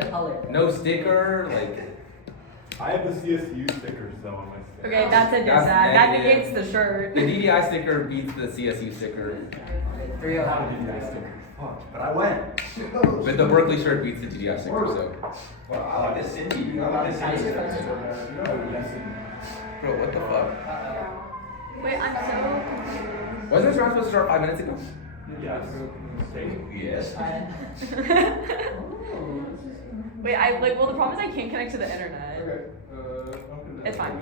a color. No sticker, like. I have the CSU stickers though on my sticker. Okay, that's a That's that. That negative. negates the shirt. The DDI sticker beats the CSU sticker. 305. But I went. But the Berkeley shirt beats the DDI sticker, so. Well, I like this Cindy. I like this Cindy. Bro, what the fuck? Wait, I'm so. Wasn't this round supposed to start 5 minutes ago? Yes. Yes. Wait, well, the problem is I can't connect to the internet. It's fine.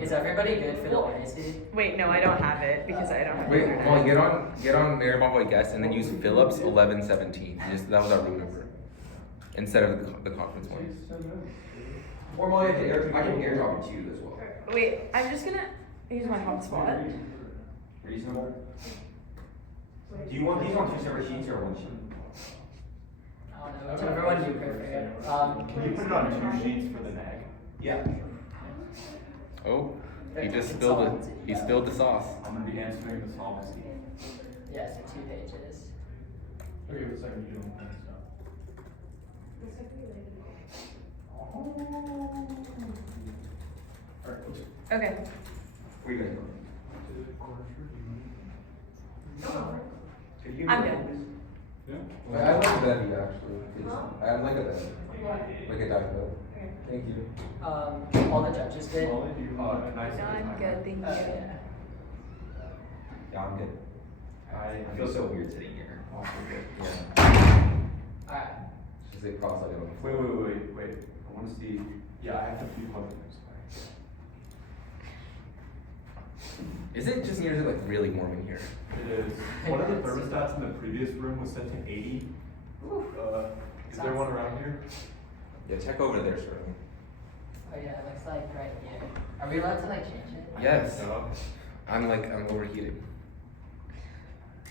Is everybody good for the legacy? Wait, no, I don't have it because I don't have the Wait, internet. hold on, get on Marymount guest and then use Phillips 1117. That was our room number. Instead of the conference one. Or well, I can airdrop it to you as well. Wait, I'm just gonna use my hotspot. Reasonable. Do you want these on 2 separate sheets or 1 sheet? I don't know, whichever one you prefer. Can you put it on 2 sheets for the nag? Yeah. Oh, he just spilled it. He spilled the sauce. I'm gonna be answering the solvency. Yes, yeah, so 2 pages. Okay, wait a second, you don't want to stop. Alright, what's it? Okay. Where are you gonna go? I'm good. Yeah? I like a Betty actually. I like a Betty. Like a Diet Coke. Thank you. All the judges did. Can I say I'm this? good, thank you. Yeah, I'm good. I feel so weird sitting here. Yeah. Alright. Just say cross-legged on the floor. Wait. I wanna see, yeah, I have to be public next time. Is it just near like really warm in here? It is. One of the thermostats in the previous room was set to 80. Is there one around here? Yeah, check over there, Sterling. Oh yeah, it looks like right here. Are we allowed to like change it? Yes. No. I'm overheated.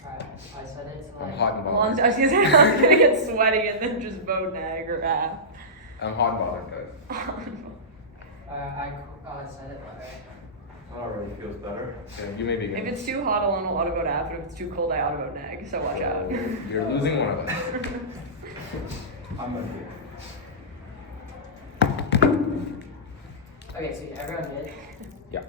Alright, I set it to I'm like. hot and Well, I bothered. was gonna say I'm gonna get sweaty and then just vote nag or app. I'm hot and bothered, guys. I set it lower. Alright, feels better. Okay, you may be If good. it's too hot, Ilan will auto vote app, and if it's too cold, I auto vote nag. So watch out. You're losing one of us. I'm gonna be. Okay, so yeah, everyone good? Yeah.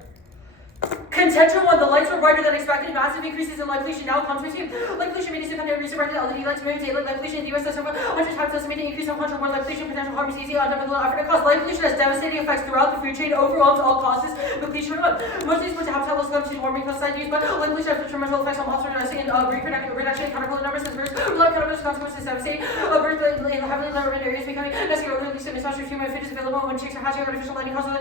Contention 1, the lights were brighter than expected. Massive increases in light pollution now comes with you. Light pollution made independent research by the LED lights moving daylight light pollution in the US has over 100 times estimated increase of 100 more light pollution potential harm is easy on double African cost. Light pollution has devastating effects throughout the food chain, overwhelms all causes with pollution remote. Most of these put to habitat loss come to warming coastal use, but light pollution has detrimental effects on hospital nursing and reproduction and caterpillar numbers and birds. Light caterpillars consequences devastating. Birth in heavily low urban areas becoming necessary release of mismatch of human food is available when chicks are hatching artificial lighting causes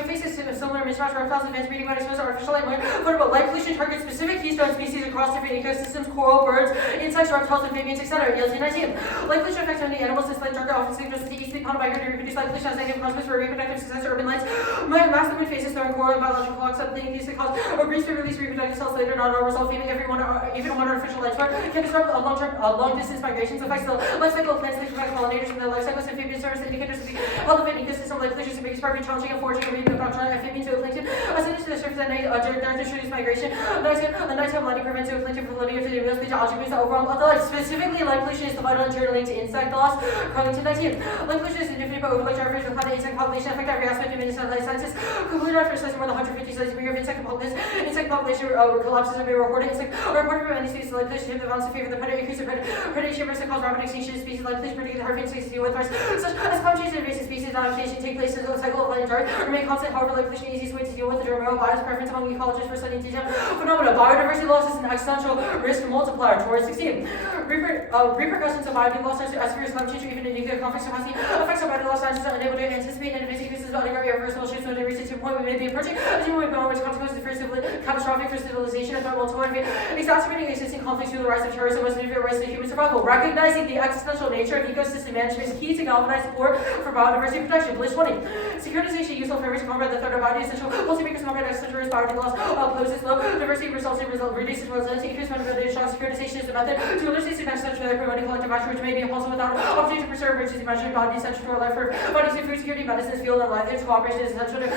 faces similar mismatch reptiles advanced breeding when exposed to artificial light. But light pollution targets specific keystone species across different ecosystems, coral, birds, insects, reptiles, amphibians, etc. ELZ 19. Light pollution affects many animals since light darker often suggests to easily pond by to reproduce. Light pollution has negative consequences for reproductive success urban lights. Mass movement faces throwing coral and biological clocks that these can cause obese to release reproductive cells later, not all result feeding even one artificial light source can disrupt long distance migrations, affects the life cycle of plants, they provide pollinators in their life cycles, amphibian service indicators of the health of an ecosystem. Light pollution is the biggest part of challenging and foraging and reproduction amphibian zooplankton. Ascended to the surface at night during introduced migration. The nighttime lighting prevents zooplankton from living into the real speech algae boosts the overall health of life. Specifically, light pollution is the vital internal link to insect loss. Carlington 19. Light pollution is significant but overlooked drivers with the insect population affect every aspect of medicine and life sciences. Completely after assessing more than 150 studies per year of insect population collapses have been reported. Insect reported from many species. Light pollution have the balance in favor of the predator, increase of predation versus cause rapid extinction of species. Light pollution particularly hard species to deal with first. Such as climate change and invasive species adaptation take place in the cycle of light and dark remain constant. However, light pollution is the easiest way to deal with the general bias preference among ecologists for studying detailed phenomena. Biodiversity loss is an existential risk multiplier towards 16. Repercussions of biodiversity loss are serious climate change or even in nuclear conflicts capacity. Effects of biodiversity loss scientists are unable to anticipate and invasive uses of underground irreversible shifts when they reach the point we may be approaching. As you point which consequences for catastrophic for civilization and multiple exacerbating existing conflicts through the rise of terrorism was significant rise to human survival. Recognizing the existential nature of ecosystem management is key to galvanize support for biodiversity protection. Bliss 20. Securitization useful frameworks to combat the threat of biodiversity essential. Policymakers combat existential risk biodiversity loss poses low diversity results in reduces resilience. Increased vulnerability to securitization is the method to elicit essential to promoting collective action, which may be impossible without opportunity to preserve emergency measures. Body essential to our life for bodies and food security, medicines, fuel, and livelihoods. Cooperation is essential to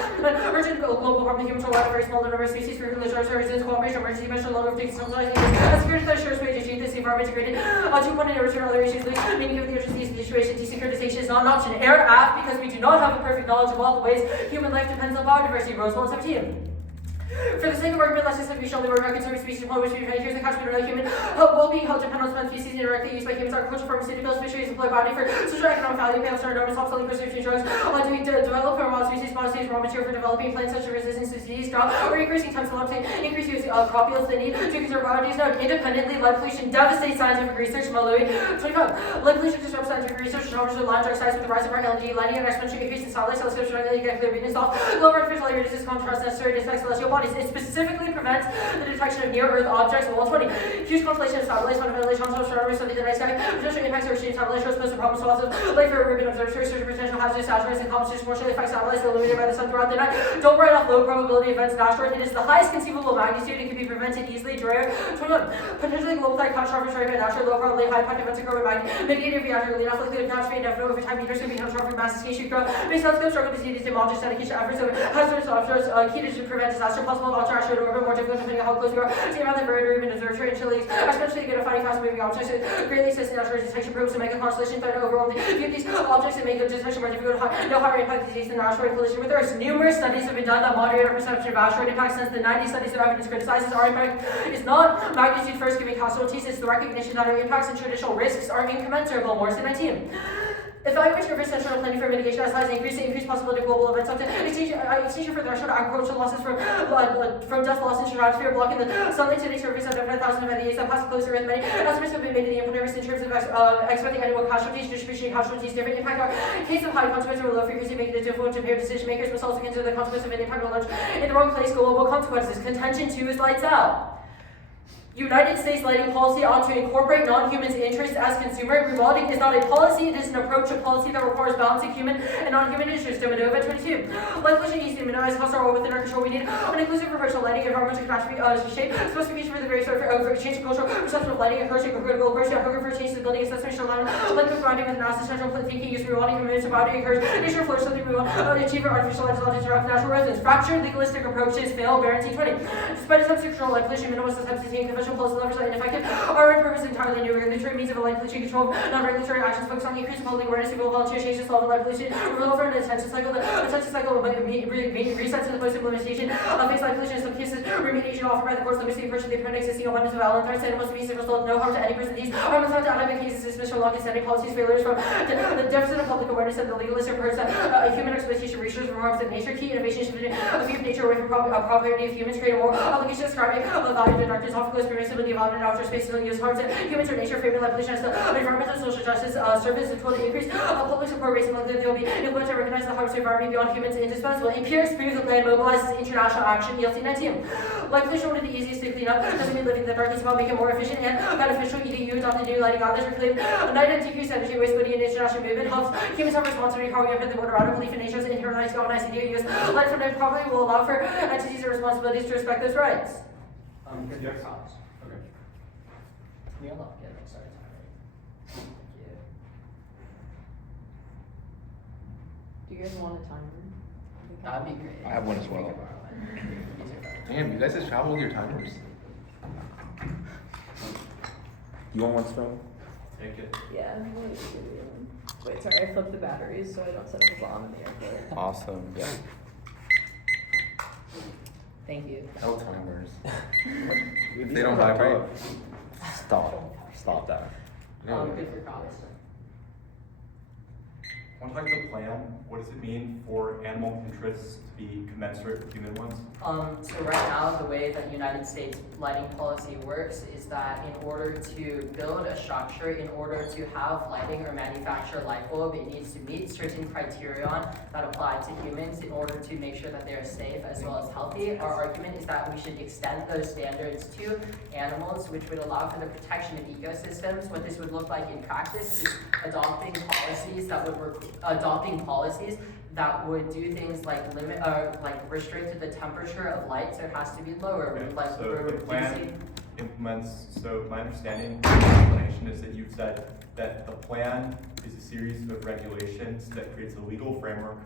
urgent local problem human control. A very small number of species for village services. Cooperation, emergency measures, longer of security that assures ways to achieve this environment integrated. 2.8 original other issues, meaning of the urgency situation, desynchronization is not an option. Error F, because we do not have a perfect knowledge of all the ways human life depends on biodiversity. Roosevelt 17. For the sake of argument, let's assume we shall live our conserving species upon which we depend. Here's the catch: we know human well-being held depend on plant species indirectly used by humans. Agriculture, pharmaceuticals, fisheries employ body for social economic value. Pales are enormous top-selling prescription drugs. Do we develop from wild species, raw material for developing plants such as resistance to disease, drought, or increasing time to increase use crop yields they need to conserve bodies? No, independently, light pollution devastates scientific research. Malui 25. Light pollution disrupts scientific research. Showers with land oxides with the rise of our LNG, lighting and exponential increase in satellite telescopes, you get clear readings off. Low artificial light reduces contrast necessary to detect celestial bodies. It specifically prevents the detection of near-Earth objects. Wall 20. Huge constellation of satellites, fundamentally transforms astronomers study the night sky. Potential impacts of receiving satellites shows posted problems lots of light for urban observatories, search for potential hazardous asteroids and comets, disproportionately affect satellites illuminated by the sun throughout the night. Don't write off low probability events in asteroid. It is the highest conceivable magnitude and can be prevented easily. 21. Potentially global catastrophic by natural low probability high impact events occur with mitigated reactively enough likely to catastrophe indefinite over time. Meters can be catastrophic mass escape grow. Base telescopes struggle to see these dim objects. Dedication efforts of hazardous offshores key to prevent disaster. Possible ultra asteroid orbit more difficult depending on how close we are. See about the very even observatory and Chile, especially good at finding fast moving objects. Greatly assist in asteroid detection probes to make a constellation better overall. View these objects and make a detection more difficult. No higher impact disease than asteroid collision with Earth. Numerous studies have been done that moderate our perception of asteroid impact. Since the 90s, studies of evidence criticizes our impact is not magnitude first giving casualties, it's the recognition that our impacts and traditional risks are incommensurable. Morrison 19. Evaluate your national planning for mitigation as high as increased possibility of global events. Extinction for threshold agricultural losses from dust loss into atmosphere, blocking the sunlight to the surface of 1,000 of the years that pass close to Earth. Many estimates have been made in the input in terms of expecting annual casualties, distribution casualties, different impact. Case of high consequence or low frequency making it difficult to prepare decision makers must also consider the consequence of an impact on in the wrong place, global consequences. Contention 2 is lights out. United States lighting policy ought to incorporate non-humans' interests as consumer. Rewilding is not a policy, it is an approach to policy that requires balancing human and non-human interests. Dominova 22. Light pollution needs to minimize costs are all within our control. We need an inclusive professional lighting, environmental catastrophe shape, specification for the various change in cultural perception of lighting, encouraging critical approach to program for change to the building accessories to light surrounding with an assistential thinking, use rewilding, commitments about to encourage nature flourish, something we want to achieve artificial light design to direct natural residents. Fractured legalistic approaches fail. Barrington 20. Despite attempts to control light pollution, minimalist attempts to take conventional policy levers are ineffective. Our purpose is entirely new. Regulatory means of light pollution control, non-regulatory actions focus on increasing public awareness of volunteer change to solve light pollution. Reveal for an attention cycle. The attention cycle will reset to the post implementation of face light pollution. In some cases, remediation offered by the courts limits the approach to the apparent existing abundance of Ilan threats, and it must be result no harm to any person. These are most not to add cases dismissed from long-standing policies failures from the deficit of public awareness and the legalist approach that human exploitation of resources reforms of nature. Key innovation should be a view of nature away from property of humans, create a more obligation describing the value of the darkness, often goes permissibility of outer space to use harms and humans or nature, framing light pollution as the environmental and social justice service is told to increase public support rates and likely there will be influence to recognize the harms of environment beyond humans indispensable. Empirics prove that land mobilizes international action. ELT 19. Light pollution, one of the easiest to clean up, doesn't mean living in the dark, it's about making it more efficient and beneficial. EDU adopted new lighting guidelines for clean night and decreased energy waste, putting in international movement helps humans have responsibility carving up in the border out of belief in nature's internalized galvanized EDU use. Light from them probably will allow for entities and responsibilities to respect those rights. Good Yes. thoughts. Okay. We all love getting started. Thank you. Do you guys want a timer? That'd be great. I have one as well. We can borrow one. These are fun. Damn, you guys just travel with your timers. You want one, Stone? Take it. Yeah. Wait, sorry, I flipped the batteries so I don't set up a bomb in the airport. Awesome. Yeah. Thank you. No timers. They don't vibrate. Stop that. Good for comments. On talking the plan, what does it mean for animal interests to be commensurate with human ones? So right now, the way that United States lighting policy works is that in order to build a structure, in order to have lighting or manufacture a light bulb, it needs to meet certain criterion that apply to humans in order to make sure that they're safe as well as healthy. Our argument is that we should extend those standards to animals, which would allow for the protection of ecosystems. What this would look like in practice is adopting policies that would do things like limit, like restrict the temperature of light, so it has to be lower. Okay, Like so we're the plan reducing. implements, so my understanding, the explanation is that you've said that the plan is a series of regulations that creates a legal framework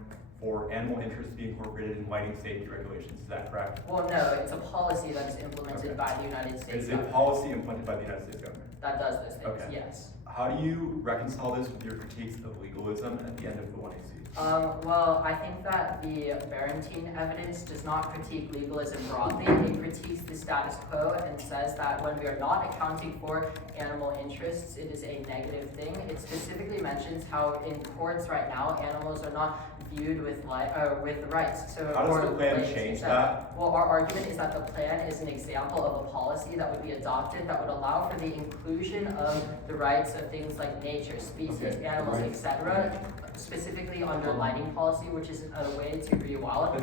for animal interests to be incorporated in lighting safety regulations. Is that correct? Well, no, it's a policy that is implemented Okay. by the United States It's a government policy implemented by the United States government. that does those things. Okay. Yes. How do you reconcile this with your critiques of legalism at the end of the 1AC? Well, I think that the Barentine evidence does not critique legalism broadly. It critiques the status quo and says that when we are not accounting for animal interests, it is a negative thing. It specifically mentions how in courts right now, animals are not viewed with rights. So how does the plan change that? Well, our argument is that the plan is an example of a policy that would be adopted that would allow for the inclusion of the rights of things like nature, species, animals, etc., specifically under lighting policy, which is a way to rewild. The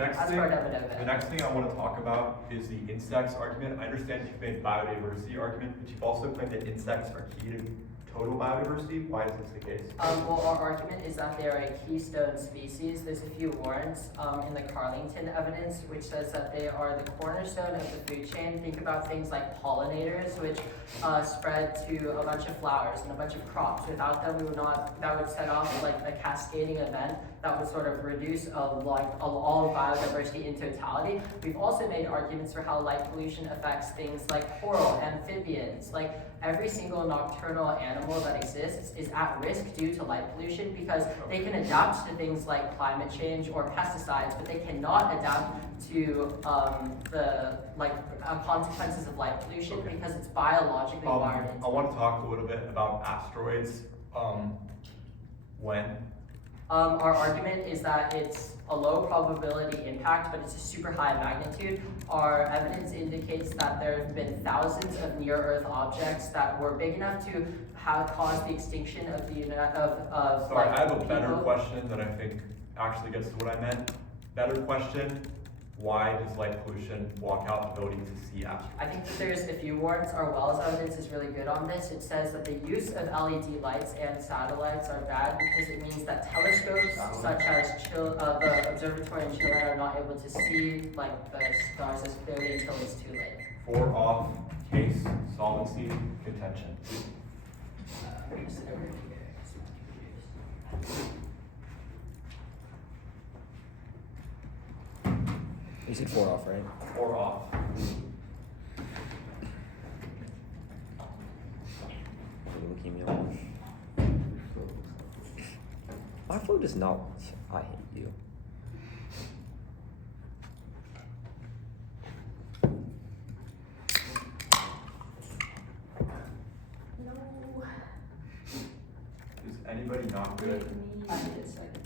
next thing I want to talk about is the insects argument. I understand you've made biodiversity argument, but you've also claimed that insects are key to total biodiversity. Why is this the case? Well, our argument is that they are a keystone species. There's a few warrants in the Carlington evidence which says that they are the cornerstone of the food chain. Think about things like pollinators, which spread to a bunch of flowers and a bunch of crops. Without them, that would set off like a cascading event that would sort of reduce all biodiversity in totality. We've also made arguments for how light pollution affects things like coral, amphibians, like every single nocturnal animal that exists is at risk due to light pollution because they can adapt to things like climate change or pesticides, but they cannot adapt to the consequences of light pollution because it's biologically wired into. I want to talk a little bit about asteroids. When? Our argument is that it's a low probability impact, but it's a super high magnitude. Our evidence indicates that there have been thousands of near-Earth objects that were big enough to have caused the extinction of the Sorry, I have a better question that I think actually gets to what I meant. Better question. Why does light pollution block out the ability to see asteroids? I think that there's a few warrants. Our Wells evidence is really good on this. It says that the use of LED lights and satellites are bad because it means that telescopes such as the observatory in Chile are not able to see like the stars as clearly until it's too late. 4 off, case, solvency, contention. I'm gonna sit over here. I'm confused. You said 4 off, right? 4 off. My phone does not. I hate you. Is anybody not good? I need a second.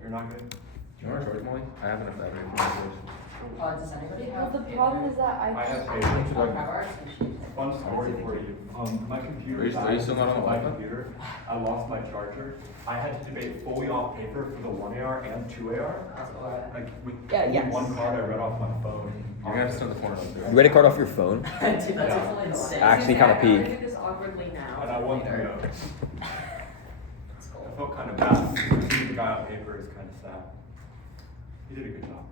You're not good? Do you want to charge Molly? I have enough battery for my Does anybody Well, have the problem is that I have I paper. have ours and sheets. Fun story for you. My computer. Are you still not on the my Wi-Fi? computer. I lost my charger. I had to debate fully off paper for the 1AR and 2AR. That's alright. Like with Yeah, only yes. one card I read off my phone. You're gonna have to send the corner up there. You read a card off your phone? Dude, that's Yeah. insane. Actually, kind of I peak. do this awkwardly now. And I won 3-0. That's cool. I felt kind of bad. Seeing the guy on paper is kind of sad. He did a good job.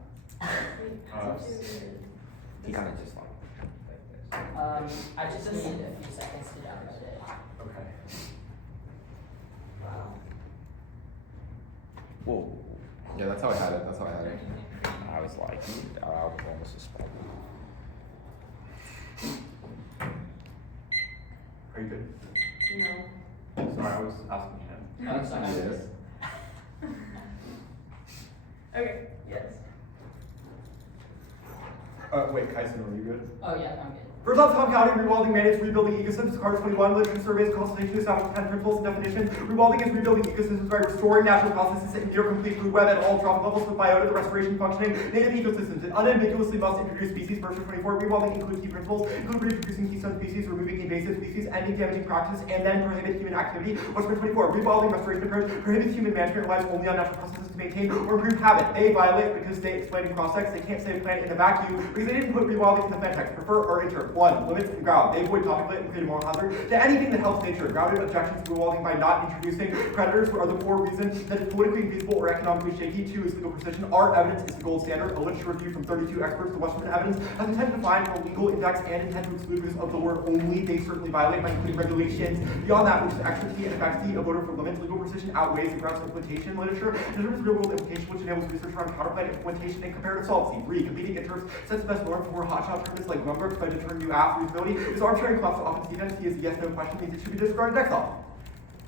He kind of just like. I just need a few seconds to download it. Okay. Whoa. Yeah, that's how I had it. That's how I had it. I was like, I was almost suspect. Are you good? No. Sorry, I was asking him. Oh, it's not It good. is. Okay, yes. Wait, Kyson, are you good? Oh yeah, I'm good. First off, Tom County, rewilding mandates rebuilding ecosystems, Cards 21, literature surveys, consultation, establishing 10 principles and definition. Rewilding is rebuilding ecosystems by restoring natural processes in near complete food web at all trophic levels with biota, the restoration functioning native ecosystems. It unambiguously must introduce species. Version 24, rewilding includes key principles, include reintroducing keystone species, removing invasive species, ending damaging practices, and then prohibit human activity. Version 24, rewilding restoration approach prohibits human management, relies only on natural processes to maintain or improve habit. They violate because they explain in cross-text. They can't save a planet in a vacuum because they didn't put rewilding in the fed text. Prefer or enter. 1. Limits and ground. They avoid topic and create a moral hazard to anything that helps nature. Grounded objections to rewilding by not introducing predators are the 4 reasons that it's politically infeasible or economically shaky. 2 is legal precision. Our evidence is the gold standard. A literature review from 32 experts. The Western evidence has intended to find a legal index and intent to exclude because of the word only. They certainly violate by including regulations. Beyond that, which is extra T and effects T, a voter for limits. Legal precision outweighs the grounds of implementation literature. In terms of real world implication, which enables research around counterplan implementation and comparative solvency. 3. Competing interests sets the best norm for hotshot tournaments like Grumberg by determining new app reusability. Is arbitrary and collapse often defense. He is a yes/no question means it should be disregarded next off.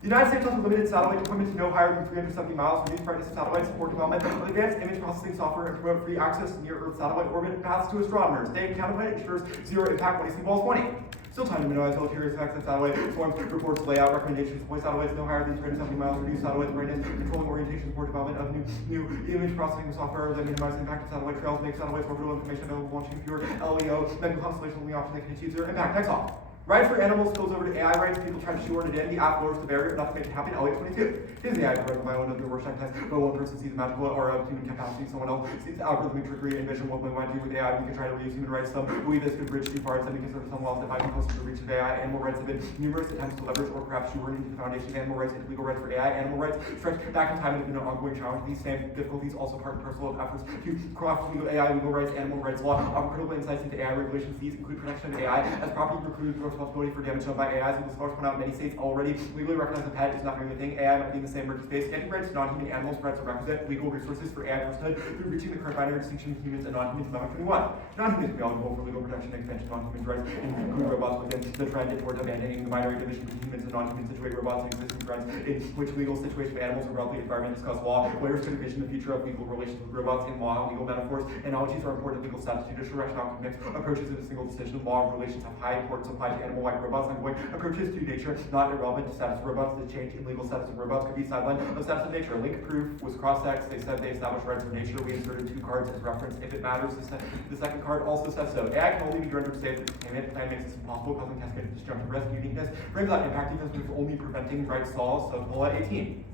The United States has limited satellite deployment to no higher than 370 miles, reduce brightness of satellites, support development of advanced image processing software, and promote free access to near-Earth satellite orbit paths to astronomers. Day Counterplan ensures zero impact when AC Balls 20. Still time to minimize deleterious effects of satellite forms, reports, layout, recommendations, deploy satellites no higher than 370 miles, reduce satellite brightness, controlling orientation, support development of new image processing software that minimize the impact of satellite trails, make satellites orbital information available, launching fewer LEO, mega constellation only option that can achieve zero impact. Next off. Rights for animals spills over to AI rights. People try to shoehorn it in. The app lowers the barrier enough to make it happen. Elliot 22. Disney AI provided by one of the Rorschach tests, but one person sees the magical aura of human capacity. Someone else sees algorithmic trickery and vision. What we want to do with AI, we can try to reuse human rights. Some believe this could bridge too far. Some consider some laws that might be closer to the reach of AI. Animal rights have been numerous attempts to leverage or perhaps shoehorn into the foundation of animal rights into legal rights for AI. Animal rights stretch back in time and have been an ongoing challenge. These same difficulties also part and parcel of efforts to craft legal AI, legal rights, animal rights law. Offer critical insights into AI regulations. These include protection of AI as property precludes responsibility for damage by AIs. Legal scholars point out many states already legally recognize a pet is not doing anything. AI might be in the same merge space. Getting rights to non-human animals rights are requisite legal resources for AI personhood through reaching the current binary distinction of humans and non-humans in 21. Non-humans be eligible for legal protection and expansion of non-human rights and include robots within the trend towards abandoning the binary division between humans and non-humans, situate robots in existing trends in which legal situation of animals and relative environment discuss law. Lawyers could envision the future of legal relations with robots in law. Legal metaphors, analogies are important. Legal status, judicial rationale commits approaches in a single decision. Law and relations have high importance applied to animal-like robots. Ongoing approaches to nature, not irrelevant to status of robots. The change in legal status of robots could be sidelined of status of nature. Link proof was cross-sex. They said they established rights for nature. We inserted 2 cards as reference. If it matters, the second card also says so. AI can only be rendered safe if the payment plan makes this impossible, causing cascaded disjunctive risk. Uniqueness brings out impact defense with only preventing right stalls. So pull at 18.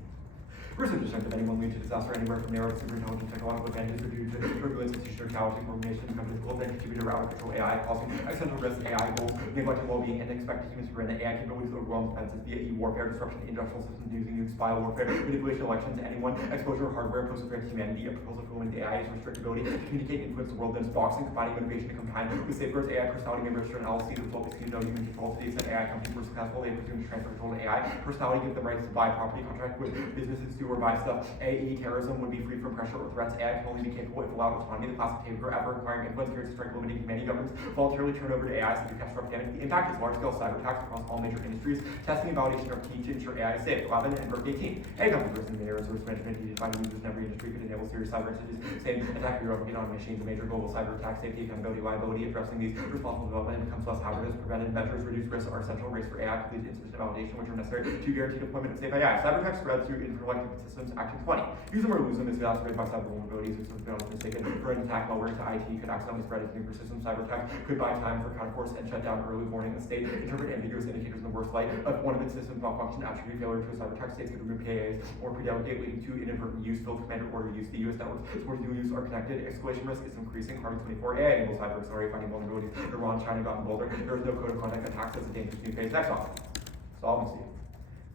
First disjunctive anyone lead to disaster anywhere from narrow superintelligent technological advantages or due to turbulent institutional chaotic formation become difficult then contribute to out of control AI, causing accidental risk, AI goals, neglecting well-being, and expected humans to run AI capabilities overwhelm defenses via warfare, disruption to industrial systems using spy warfare, manipulation elections, anyone, exposure of hardware, poses a threat to humanity. A proposal for women to AI is restrict ability to communicate and influence the world, then it's boxing, combining motivation to combine with safeguards. AI personality may register an LLC that will exceed no human control. To the extent AI companies were successful, they presume to transfer control to AI. Personality gives them rights to buy property, contract with businesses to or buy stuff. AE terrorism would be free from pressure or threats. AI can only be capable if allowed autonomy. The class of paper ever requiring influence creates a strength limiting many governments voluntarily turn over to AI so to catastrophic damage. The impact is large-scale cyber attacks across all major industries. Testing and validation are key to ensure AI is safe. 11 and birth 18. AI company person in the resource management needed to find users in every industry could enable serious cyber incidents. Same attack your own on machines. A major global cyber attack, safety, accountability, liability. Addressing these responsible development becomes less hazardous. Preventive measures reduce risks are essential. Race for AI complete insufficient validation, which are necessary to guarantee deployment of safe AI. Cyber attacks spread through intergalactic systems. Action 20. Use them or lose them is exacerbated by cyber vulnerabilities. If something is mistaken for an attack malware to IT could accidentally spread into nuclear systems. Cyber attacks could buy time for counterforce and shut down early warning a state. Interpret ambiguous indicators in the worst light of one of its systems malfunction. Attribute failure to a cyber attack. States could remove PAAs or pre-delegate, leading to inadvertent use. Field commander order use. The US networks towards dual use are connected. Escalation risk is increasing. Harvard 24. AI enables cyber accelerate finding vulnerabilities. Iran, China gotten bolder. There is no code of conduct. Attacks as a dangerous new phase. Next one. Solvency.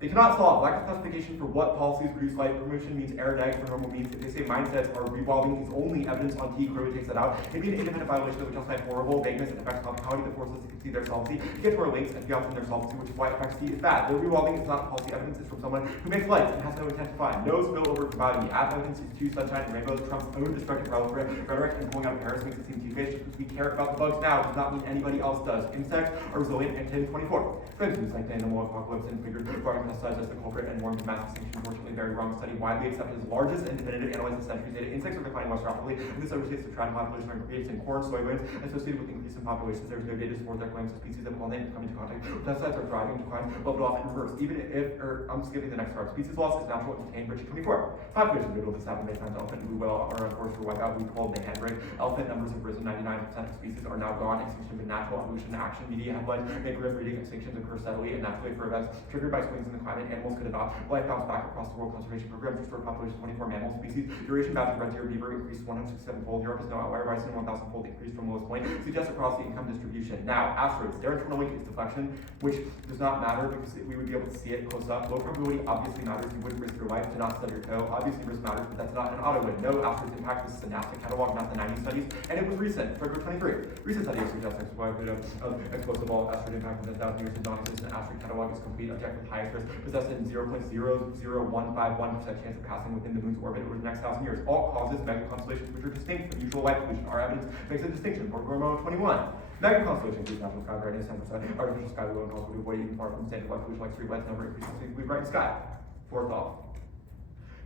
They cannot solve. Lack of specification for what policies produce life promotion means error neg for normal means. If they say mindsets are revolving is only evidence on T, clearly takes that out. It'd be an independent violation that would justify horrible vagueness and affects hospitality that forces us to concede their solvency. To get to our links and beyond from their solvency, which is why affects T is bad. The revolving is not policy evidence, it's from someone who makes lights and has no intent to find. No spillover from body. Add evidence is too sunshine and rainbows. Trump's own destructive rhetoric and pulling out of Paris makes it seem two-faced. Just because we care about the bugs now does not mean anybody else does. Insects are resilient and 1024. Fences like the animal apocalypse and figures regarding pesticides as the culprit and warned to mass extinction. Unfortunately, very wrong study widely accepted as largest and definitive analyzed in centuries data. Insects are declining most rapidly, and this overstates the trend population increase in corn, soybeans associated with increase in populations. There is no data to support their claims of species that pollinate and come into contact with pesticides are thriving, decline, leveled off in reverse. Even if, I'm skipping the next part. Species loss is natural and contained. Bridge 24. Population riddle this happened many times. Elephant and blue whale are on course for wipeout. We called the handbrake. Elephant numbers have risen. 99% of species are now gone. Extinction been natural. Evolution action. Media headlines make grim reading. Extinctions occur steadily and naturally for events triggered by swings in the climate. Animals could adopt. Life bounce back across the world conservation program. Restore population 24 mammal species. Duration bound to red deer beaver increased 167-fold. Europe is no outlier. Bison 1,000-fold increase from lowest point. Suggests across the income distribution. Now, asteroids. Their internal link is deflection, which does not matter because we would be able to see it close up. Low probability obviously matters. You wouldn't risk your life to not stub your toe. Obviously risk matters, but that's not an auto win. No asteroids impact this synaptic catalog, not the 90 studies, and it was recent. February 23. Recent studies suggest explosive explosive ball asteroid impact in 10,000 years of non-existent asteroid catalog is complete. Objective highest risk possess a 0.00151% chance of passing within the moon's orbit over the next 1,000 years. All causes mega constellations which are distinct from usual light pollution. Our evidence makes a distinction. Borg 21. Mega constellations use natural sky brightness 10%. Artificial sky will cause would avoid even far from standard light pollution like street lights number increases we bright in the sky. Fourth off.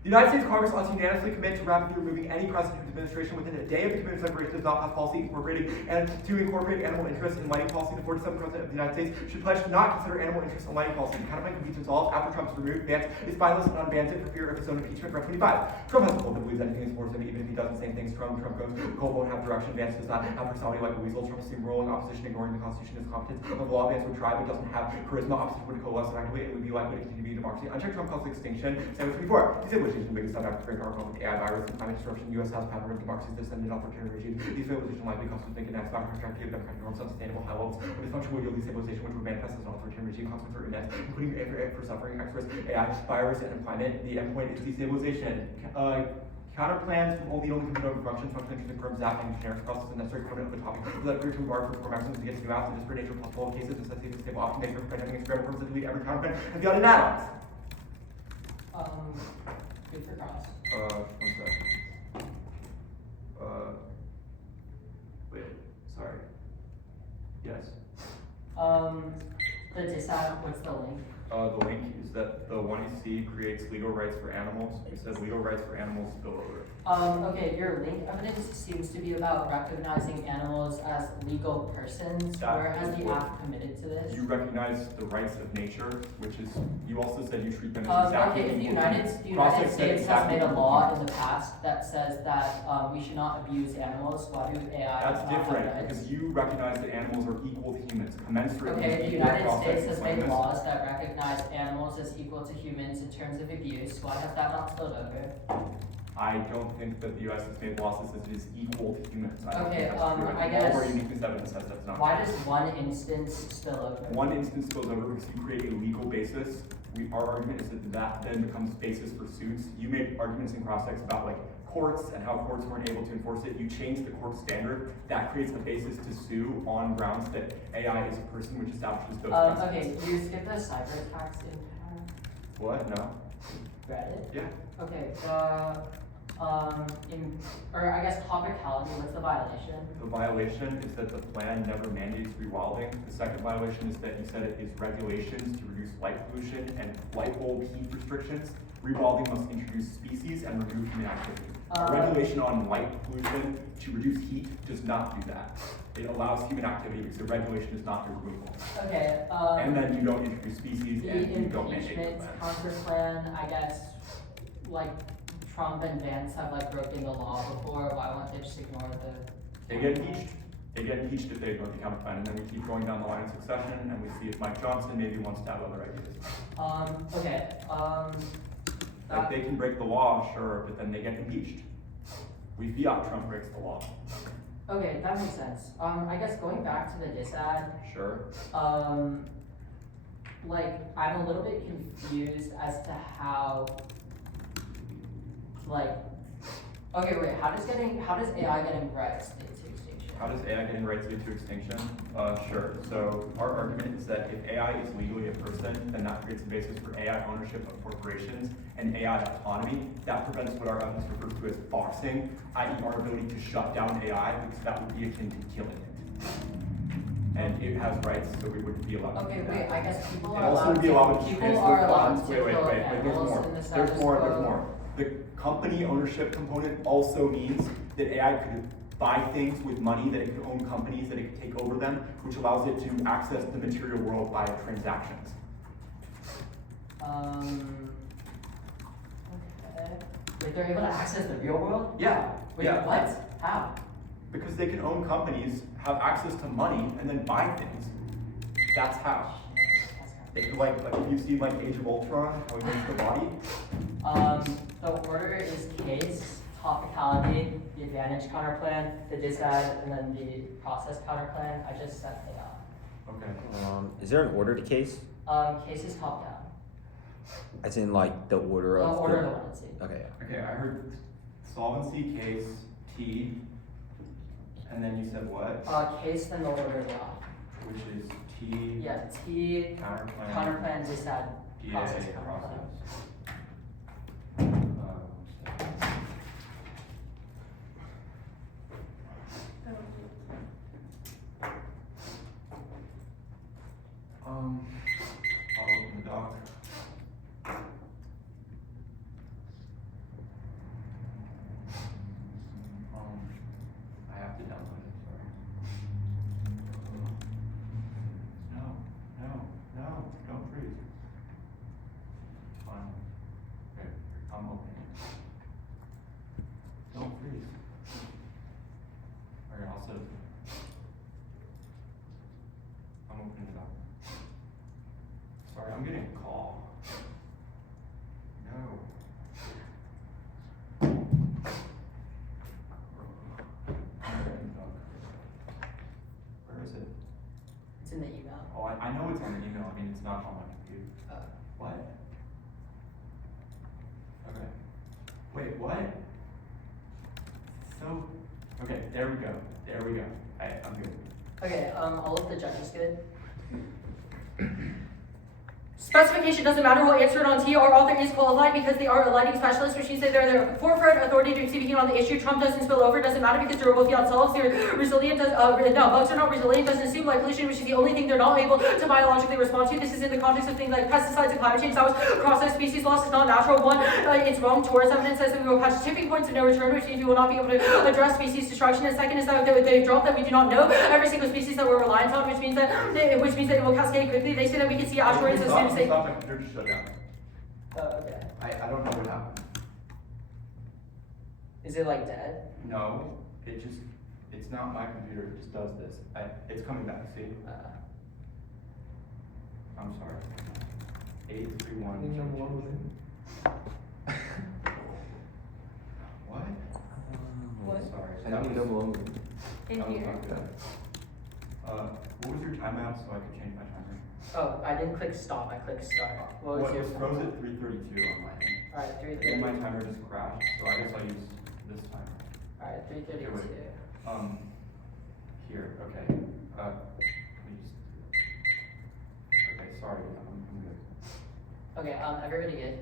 The United States Congress ought to unanimously commit to rapidly removing any president whose administration within a day of the commitment separation does not pass policy incorporating and to incorporate animal interests in lighting policy. The 47th President of the United States should pledge to not consider animal interests in lighting policy. The counterplan can be resolved after Trump's removed, bans is finalist and unbans it for fear of his own impeachment. Grant 25. Trump has a that believes anything is supports him, even if he does the same things. Trump goes, Cole won't have direction. Vance does not have personality like a weasel. Trump is steamrolling opposition, ignoring the Constitution, his competence of the law. Vance would try, but doesn't have charisma. Opposition would coalesce effectively. It would be likely to continue to be a democracy. Unchecked Trump causes extinction. Sandwich 24. Disabilitation is the biggest South African great power with AI virus and climate disruption. U.S. has power and democracies descended authoritarian regimes. Destabilization likely causes thinking next back to give democratic norms unsustainable high levels of dysfunction will yield destabilization, which would manifest as an authoritarian regime. Consequences are immense, including for suffering, experts, AI, virus, and employment. The endpoint is destabilization. Counterplans will only control functions, functional interesting firms, zapping, generic process, and necessary component of the topic. Without clear to regard for maximums against new apps and disparate nature of possible cases, necessitates a stable option maker for having experimental purposes to delete every counterplan and the other add-ons. Good for cross. One sec. Wait, sorry. Yes. The disad, what's the link? The link is that the one you see creates legal rights for animals. It says legal rights for animals spill over. Okay, your link evidence seems to be about recognizing animals as legal persons, whereas the app committed to this. You recognize the rights of nature, which is, you also said you treat them as exactly okay, if the equal United Cross-check States said has made a exactly law equal. in the past that says that we should not abuse animals, why do AI That's not have different, rights? because you recognize that animals are equal to humans, commensurate with Okay, the equal United cross-check States has made claimants. laws that recognize animals as equal to humans in terms of abuse, why has that not spilled over? I don't think that the U.S. has made laws that says it is equal to humans. I don't Okay, think that's true. I think all guess- of our uniqueness evidence says that's not Why true. does one instance spill over? One instance goes over because you create a legal basis. Our argument is that then becomes basis for suits. You made arguments in cross-checks about like courts and how courts weren't able to enforce it. You changed the court standard. That creates a basis to sue on grounds that AI is a person, which establishes those Okay, precedents. you skipped the cyber attacks in What? No. Reddit? Yeah. Okay, or I guess topicality, what's the violation? The violation is that the plan never mandates rewilding. The second violation is that you said it is regulations to reduce light pollution and light bulb heat restrictions. Rewilding must introduce species and remove human activity. A regulation on light pollution to reduce heat does not do that. It allows human activity because the regulation is not the removal. Okay, And then you don't introduce species the and you don't mandate impeachment the plan. counterplan, I guess, like Trump and Vance have like broken the law before, why won't they just ignore the? They get impeached. They get impeached if they ignore the counterplan, and then we keep going down the line of succession, and we see if Mike Johnson maybe wants to have other ideas. Okay, Like they can break the law, sure, but then they get impeached. We fiat Trump breaks the law. okay, that makes sense. I guess going back to the disad, Sure. like, I'm a little bit confused as to how, like, okay, wait, how does AI getting rights lead to extinction? How does AI getting rights lead to extinction? Sure. So our argument is that if AI is legally a person, then that creates a basis for AI ownership of corporations and AI autonomy. That prevents what our evidence refers to as boxing, i.e. our ability to shut down AI, because that would be akin to killing it. And it has rights, so we wouldn't be allowed to Okay, do that. wait, I guess people It are also allowed would be allowed to people transfer are allowed funds. to Wait, kill there's animals more. in the There's status more, quo. there's more. The company ownership component also means that AI could buy things with money, that it could own companies, that it could take over them, which allows it to access the material world via transactions. Okay. Wait, they're able to access the real world? Yeah. Wait, yeah. what? How? Because they can own companies, have access to money, and then buy things. That's how. They can like if you've seen like Age of Ultron, how he makes the body. The order is case, topicality, the advantage counterplan, the disad, and then the process counterplan. I just set it up. Okay. Is there an order to case? Case is top down. As in like the order The of order of the one, Okay. Okay, I heard solvency case, T, and then you said what? Case, then the order of the law. Which is T, Yeah, T, counterplan. counterplan, disad, Process. I'll open the doc. I have to download it, sorry. No, don't freeze. Fine. Okay, I'm opening it. Don't freeze. Alright, I'll set it. I'm opening it up. Sorry, I'm getting a call. No. Where is it? It's in the email. Oh, I know it's on the email. I mean, it's not on my computer. What? Okay. Wait, what? So, okay, there we go. There we go. I'm good. Okay, all of the judges good? Specification doesn't matter, we'll answer it on T. Our author is qualified because they are a lighting specialist, which means that they're the forefront authority to speaking on the issue. Trump doesn't spill over, doesn't matter because durable fiat solves. They're resilient, bugs are not resilient, doesn't assume light pollution, which is the only thing they're not able to biologically respond to. This is in the context of things like pesticides and climate change. That was process species loss is not natural. One, it's wrong. Tourist evidence says that we will pass tipping points of no return, which means we will not be able to address species destruction. And second is that they dropped that we do not know every single species that we're reliant on, which means that it will cascade quickly. They say that we can see asteroids as soon as they. Stop, my computer just shut down. Okay. I don't know what happened. Is it like dead? No, it's not my computer, it just does this. It's coming back, see? I'm sorry. 831. What? What? Sorry. I need to load. In That was here. not good. What was your timeout so I could change my timer? Oh, I didn't click stop, I clicked start. What was It yours? was froze at 3:32 on my end. Alright, And my 3:30. timer just crashed, so I guess I'll use this timer. Alright, 3:32. Here, okay. Please. Okay, sorry, I'm good. Okay, everybody good?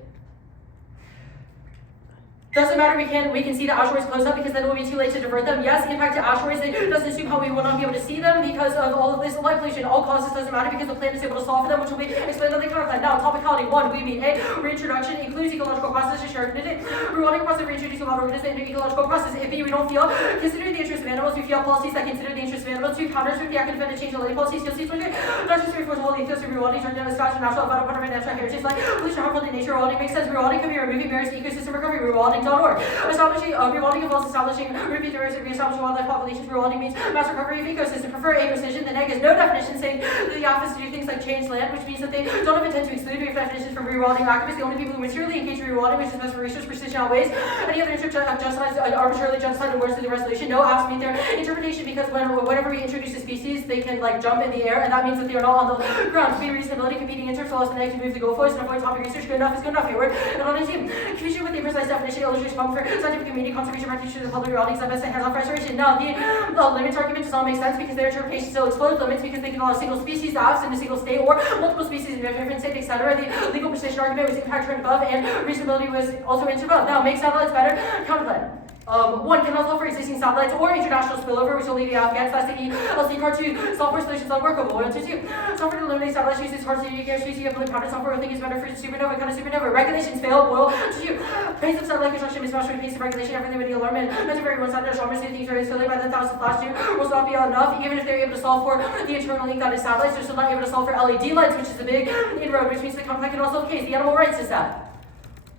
Doesn't matter, we can see the asteroids close up because then it will be too late to divert them. Yes, impact to asteroids, it doesn't assume how we will not be able to see them because of all of this light pollution. All causes doesn't matter because the plan is able to solve for them, which will be explained on the counterplan. Now, topicality 1, we mean A, reintroduction includes ecological processes shared in it. Rewilding process reintroducing a lot of organisms into ecological process. If B, we don't feel, consider the interest of animals, we feel policies that consider the interest of animals. 2, counters with the act of defend and change the lighting policies. You'll see 23. Dr. 3 force whole ethos of rewilding, turn down the skies and national vital part of our natural heritage. Like pollution harmful to nature, rewilding makes sense. Rewilding could be removing barriers to ecosystem recovery. Rewilding.org. Rewilding involves establishing repeat the re-establishing wildlife populations. Rewilding means mass recovery of ecosystem. Prefer A precision. The neg is no definition saying that the office to do things like change land, which means that they don't have intent to exclude brief definitions from rewilding activists. The only people who materially engage in rewilding, which is best for research, precision outweighs any other justified arbitrarily justified in words to the resolution. No apps meet their interpretation because whenever we introduce a species, they can like jump in the air, and that means that they are not on the ground. To be reasonability, competing interests allows the neg to move the goalpost and avoid topic research. Good enough is good enough. Here, we're not on a team. Confusion with the imprecise definition illustrates problem for scientific community conservation practitioners and public rewilding is the best that hands-on restoration. Now, the limits argument does not make sense because their interpretation still explodes limits because they can allow a single species to have in a single state or multiple species in a different state, etc. The legal precision argument was impact turned above and reasonability was also inch above. Now, make satellites better. Counterplan. 1 cannot solve for existing satellites or international spillover, which will leave the Afghans. That's the LC card 2. Software solutions unworkable. 1, 2, 2. Software to eliminate satellites uses hard to use species of pattern software. We think is better for supernova, kind of supernova. Regulations fail. Boil. 2. Pace of satellite construction is much pace of regulation. Everything with the alarm and meant to vary one side of genres. Things are installed by the 1,000 flash 2 will not be enough, even if they're able to solve for the internal link that is satellites. They're still not able to solve for LED lights, which is the big inroad, which means the complex can also case the animal rights is that.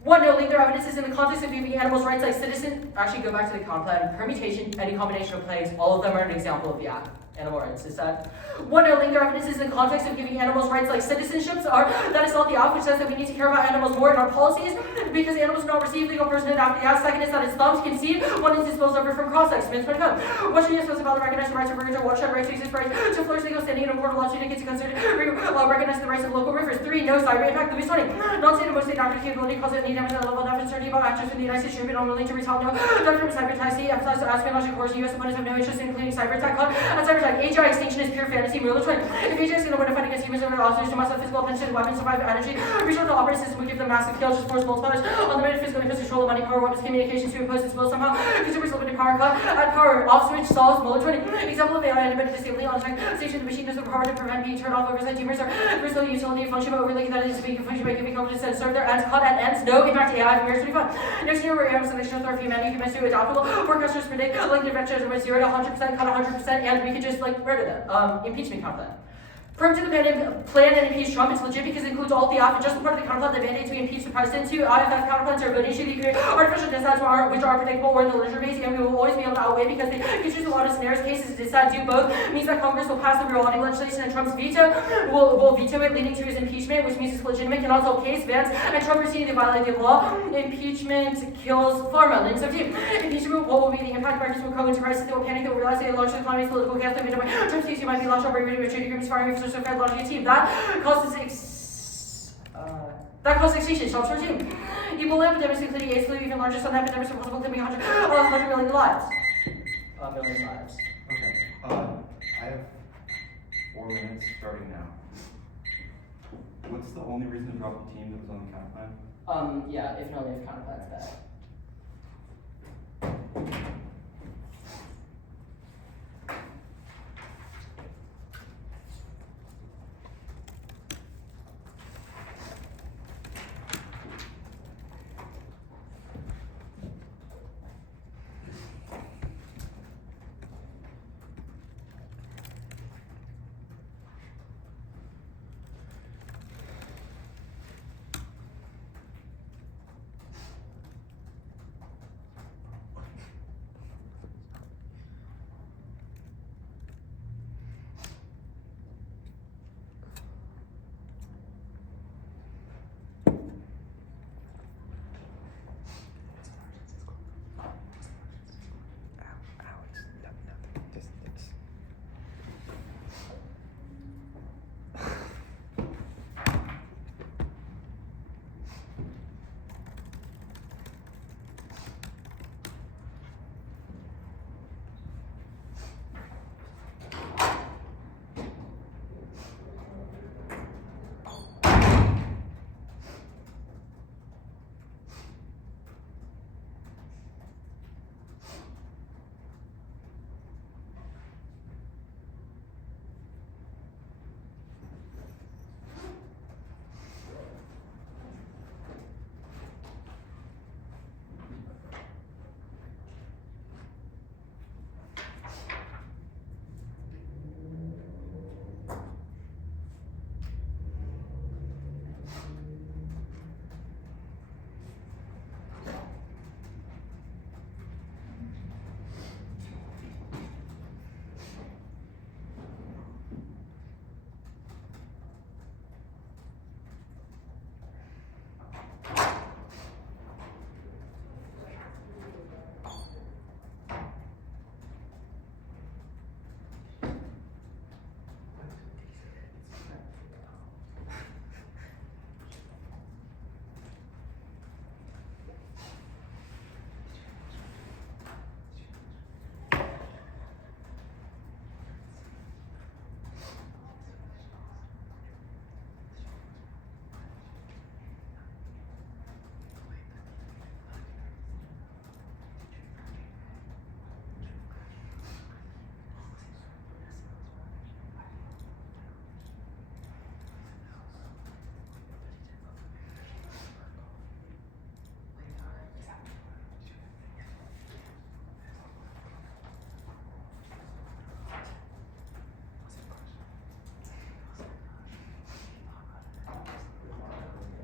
1, no link their evidence is in the context of giving animals rights like citizen. Actually, go back to the Counterplan. Permutation, any combination of plagues, all of them are an example of the animal rights. Is that 1, no link their evidence is in the context of giving animals rights like citizenships. That is not the which says that we need to care about animals more in our policies because animals do not receive legal personhood after the act. Second is that its thumbs concede. 1 is disposed over from cross-sex. What should you supposed to recognize the rights of rivers or watershed rights to exist rights to flourish legal standing in a court of law student gets considered recognize the rights of local rivers. 3, no cyber impact. Louis 20. Non-state most state actor capability causes it need to have a level of uncertainty about actors in the United States should be unwilling to retaliate. No, doctor from cyber attack. See, emphasize espionage and coercion. U.S. opponents have no interest in including cyber attack. And cyber tag. AGI extinction is pure fantasy. Merlin trying. If AGI is going to win a fight against humans and officers, they must have physical attention, weapons, survive energy. Reach out to operating system, we give them massive kills, just force multipliers. Unlimited physical and control of money, power, weapons, communication to impose its will somehow. Consumers limited power cut. Add power. Off switch solves Merlin 20. Example of AI independent disabling on tech. Station the machine does the power to prevent being turned off. Oversight tumors are versatile utility function, but overlooking that is being function by giving confidence and serve their ends. Cut at ends. No impact AI from years 25. Next year, we're able to selection for humanity, humans to adaptable. Forecasters predict like the adventures are 0 to 100%, cut 100%, and we could just like rid of them. Impeachment counterplan. Permanent independent plan and impeach Trump. It's legit because it includes all the just the part of the counterplan that mandates we impeach the president. 2 IFF counterplans are a good issue. They create artificial disaster which are predictable or in the literature base, and we will always be able to outweigh because they can choose a lot of scenarios. Cases to decide do both means that Congress will pass the rewilding legislation and Trump's veto will veto it, leading to his impeachment, which means it's legitimate. Can also case bans and Trump proceeding to violate the law. Impeachment kills pharma. Link 17. Impeachment will be the impact factors will come into crisis. They will panic. They will realize they launch the economy, political chaos. Trump's case might be launched over a trade agreements, firing officers, so fed logic team. That causes extinction. Shops for team. Ebola epidemics, including AIDS, flu, even larger sun epidemics, are possible, claiming 100 million lives. Million lives. Okay, I have 4 minutes starting now. What's the only reason to drop the team that was on the count plan? Yeah, if and only if counterplan's bad.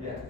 Yeah.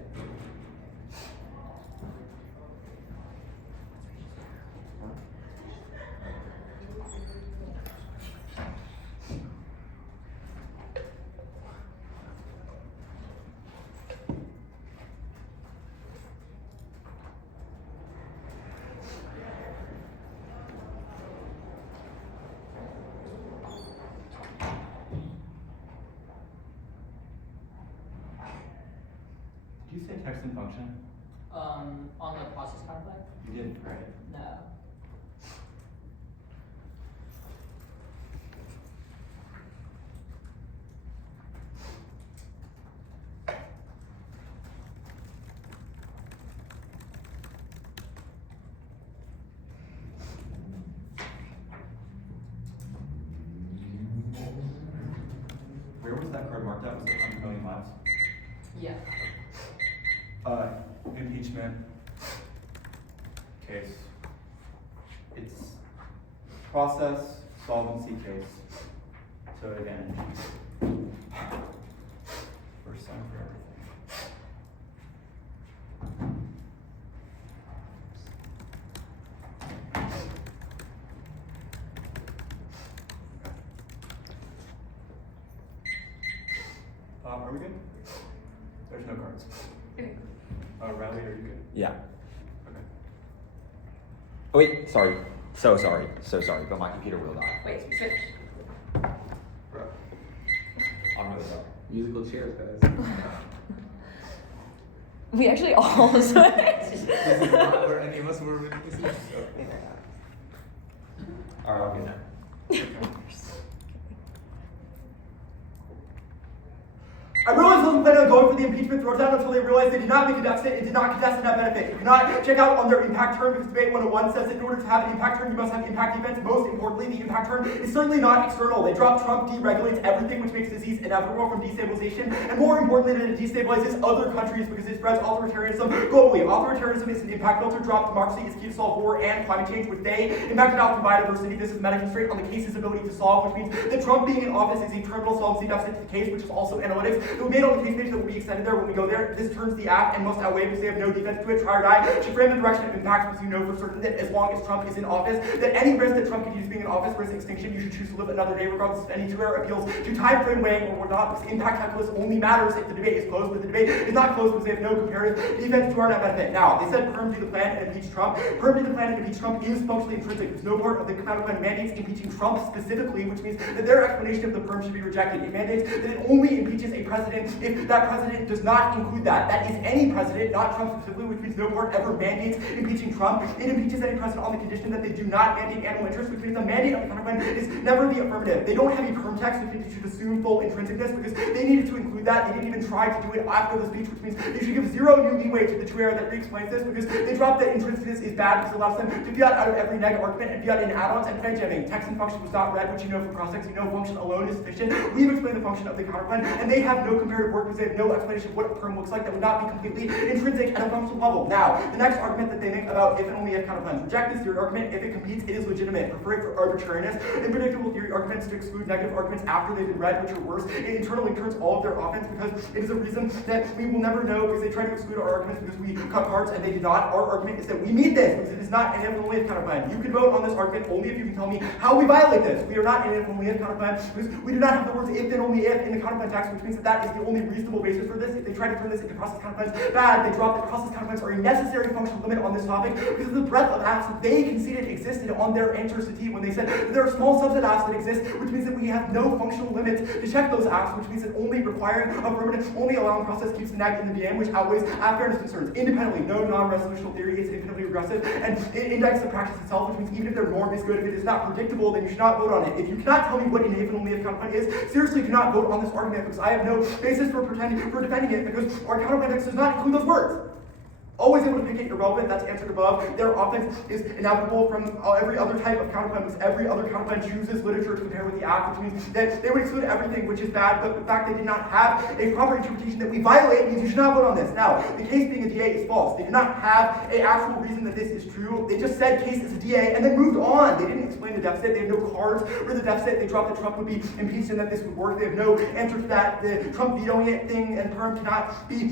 Did you say text and function? On the process counterplan? You didn't, right? No. marked out? Was it 100 million lives? Yeah. Impeachment case. It's process solvency case. So advantage. First time for everything. Are we good? There's no cards. Okay. Riley, are you good? Yeah. Okay. Oh, wait, sorry. So sorry, but my computer will die. Wait, switch. Bro. I'm really sorry. Musical chairs, guys. We actually all switched. This is not where any of us were really listening. Alright, I'll get that. I realized wasn't planning on going for the impeachment throwdown until they realized they did not make a deficit and did not contest a net benefit. You cannot check out on their impact term because debate 101 says that in order to have an impact term, you must have impact events. Most importantly, the impact term is certainly not external. They drop Trump deregulates everything which makes disease inevitable from destabilization, and more importantly, that it destabilizes other countries because it spreads authoritarianism globally. Authoritarianism is an impact filter. Drop democracy is key to solve war and climate change, which they impacted out from biodiversity. This is medical straight on the case's ability to solve, which means that Trump being in office is a terminal solvency deficit to the case, which is also analytics that we made on the case page that will be extended there when we go there. This turns the act and must outweigh because they have no defense to it. Try or die should frame the direction of impact because you know for certain that as long as Trump is in office, that any risk that Trump could use being in office risks extinction. You should choose to live another day regardless of any two-error appeals to time frame weighing or whatnot, because impact calculus only matters if the debate is closed, but the debate is not closed because they have no comparative defense to our net benefit. Now, they said perm do the plan and impeach Trump. Perm do the plan and impeach Trump is functionally intrinsic. There's no part of the Counterplan mandates impeaching Trump specifically, which means that their explanation of the perm should be rejected. It mandates that it only impeaches a president if that president does not include that. That is any president, not Trump specifically, which means no part ever mandates impeaching Trump. It impeaches any president on the condition that they do not mandate animal interest, which means the mandate of the Counterplan is never the affirmative. They don't have a perm text, which means you should assume full intrinsicness because they needed to include that. They didn't even try to do it after the speech, which means you should give zero new leeway to the true error that re-explains this because they dropped that intrinsicness is bad because it allows them to fiat out of every neg argument and fiat in add-ons and Fed jamming. Text and function was not read, which you know from cross-text. You know function alone is sufficient. We've explained the function of the Counterplan, and they have no comparative work because they have no explanation of what a perm looks like that would not be completely intrinsic at a functional level. Now, the next argument that they make about if and only if Counterplans. Reject this theory argument. If it competes, it is legitimate. Prefer it for arbitrariness. Unpredictable theory arguments to exclude negative arguments after they've been read, which are worse. It internally turns all of their offense because it is a reason that we will never know because they try to exclude our arguments because we cut cards and they did not. Our argument is that we meet this because it is not an if and only if Counterplan. You can vote on this argument only if you can tell me how we violate this. We are not an if and only if Counterplan because we do not have the words if and only if in the Counterplan text, which means that that is the only reasonable basis for this. If they try to turn this into process Counterplans bad, they drop that process Counterplans are a necessary functional limit on this topic because of the breadth of acts that they conceded existed on their answers to T when they said that there are small subset acts that exist, which means that we have no functional limit to check those acts, which means that only requiring a permanent, only allowing process keeps the neg in the VM, which outweighs fairness concerns. Independently, no non-resolutional theory is infinitely regressive, and it indexes the practice itself, which means even if their norm is good, if it is not predictable, then you should not vote on it. If you cannot tell me what an if and only if Counterplan is, seriously do not vote on this argument because I have no basis for defending it because our Counterplan text does not include those words. Always able to pick it irrelevant, that's answered above. Their offense is inevitable from every other type of Counterplan because every other Counterplan chooses literature to compare with the act, which means that they would exclude everything which is bad, but the fact they did not have a proper interpretation that we violate means you should not vote on this. Now, the case being a DA is false. They did not have an actual reason that this is true. They just said case is a DA and then moved on. They didn't explain the deficit. They have no cards for the deficit. They dropped that Trump would be impeached and that this would work. They have no answer to that. The Trump vetoing it thing and term cannot be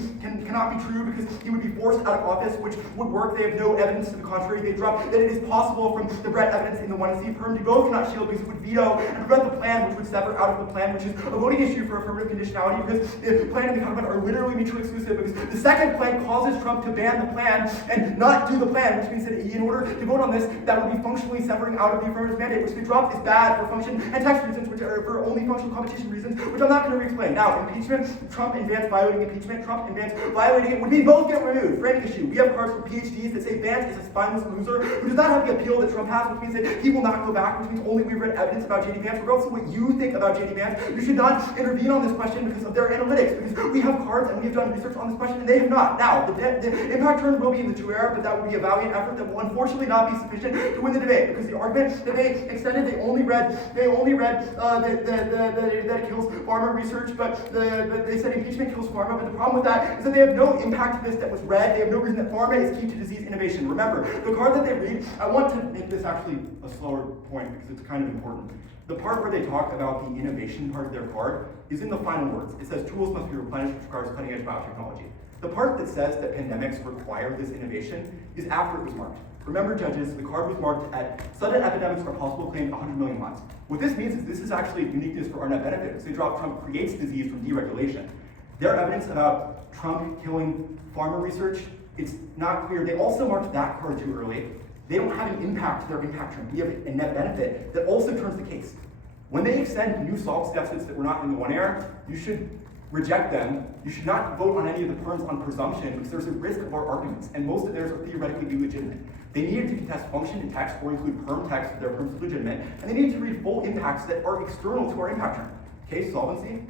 true because he would be forced out of office, which would work. They have no evidence to the contrary. They drop that it is possible from the breadth evidence in the 1C perm to both cannot shield because it would veto and prevent the plan, which would sever out of the plan, which is a voting issue for affirmative conditionality because the plan and the Counterplan are literally mutually exclusive because the second plan causes Trump to ban the plan and not do the plan, which means that in order to vote on this, that would be functionally severing out of the affirmative mandate, which they dropped is bad for function and text reasons, which are for only functional competition reasons, which I'm not going to re-explain. Now, impeachment, Trump advanced violating impeachment, Trump advanced violating it would mean both get removed. Framing the issue. We have cards for PhDs that say Vance is a spineless loser who does not have the appeal that Trump has, which means that he will not go back, which means only we've read evidence about J.D. Vance. Regardless of what you think about J.D. Vance, you should not intervene on this question because of their analytics, because we have cards and we have done research on this question and they have not. Now, the impact turn will be in the true error, but that would be a valiant effort that will unfortunately not be sufficient to win the debate, because the argument that they extended, they only read that it kills pharma research, but they said impeachment kills pharma, but the problem with that is that they have no impact to this that was read. They have no reason that pharma is key to disease innovation. Remember, the card that they read, I want to make this actually a slower point because it's kind of important. The part where they talk about the innovation part of their card is in the final words. It says tools must be replenished, which requires cutting-edge biotechnology. The part that says that pandemics require this innovation is after it was marked. Remember, judges, the card was marked at sudden epidemics are possible claimed 100 million lives. What this means is this is actually uniqueness for our net benefit, because they drop Trump creates disease from deregulation. Their evidence about Trump killing pharma research, it's not clear. They also marked that card too early. They don't have an impact to their impact term. We have a net benefit that also turns the case. When they extend new SALT deficits that were not in the one error, you should reject them. You should not vote on any of the perms on presumption because there's a risk of our arguments, and most of theirs are theoretically illegitimate. They needed to contest function in text or include perm text if their perms are legitimate, and they needed to read full impacts that are external to our impact term. Case solvency.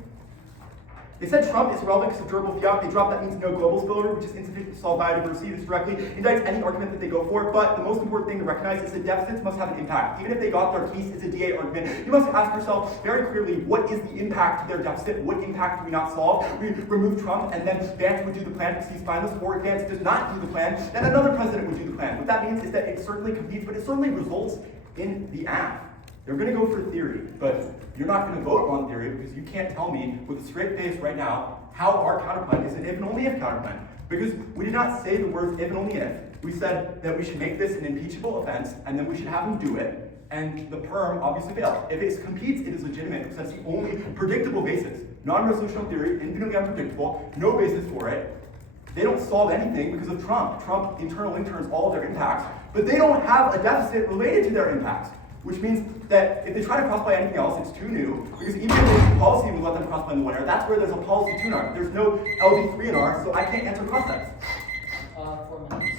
They said Trump is relevant because of durable fiat. They dropped that means no global spillover, which is insufficient to solve biodiversity. This directly indicts any argument that they go for. But the most important thing to recognize is that deficits must have an impact. Even if they got their case as a DA argument, you must ask yourself very clearly, what is the impact to their deficit? What impact do we not solve? We remove Trump, and then Vance would do the plan because he's spineless, or if Vance does not do the plan, then another president would do the plan. What that means is that it certainly competes, but it certainly results in the act. They're going to go for theory, but you're not going to vote on theory because you can't tell me with a straight face right now how our counterplan is an if and only if counterplan. Because we did not say the words if and only if. We said that we should make this an impeachable offense and then we should have him do it, and the perm obviously failed. If it competes, it is legitimate because that's the only predictable basis. Non-resolutional theory, infinitely unpredictable, no basis for it. They don't solve anything because of Trump. Trump internal turns all of their impacts, but they don't have a deficit related to their impacts. Which means that if they try to cross-buy anything else, it's too new, because even if the policy would let them cross-buy in the winner, that's where there's a policy to R. There's no LV3 in R, so I can't answer cross-sets. 4 minutes.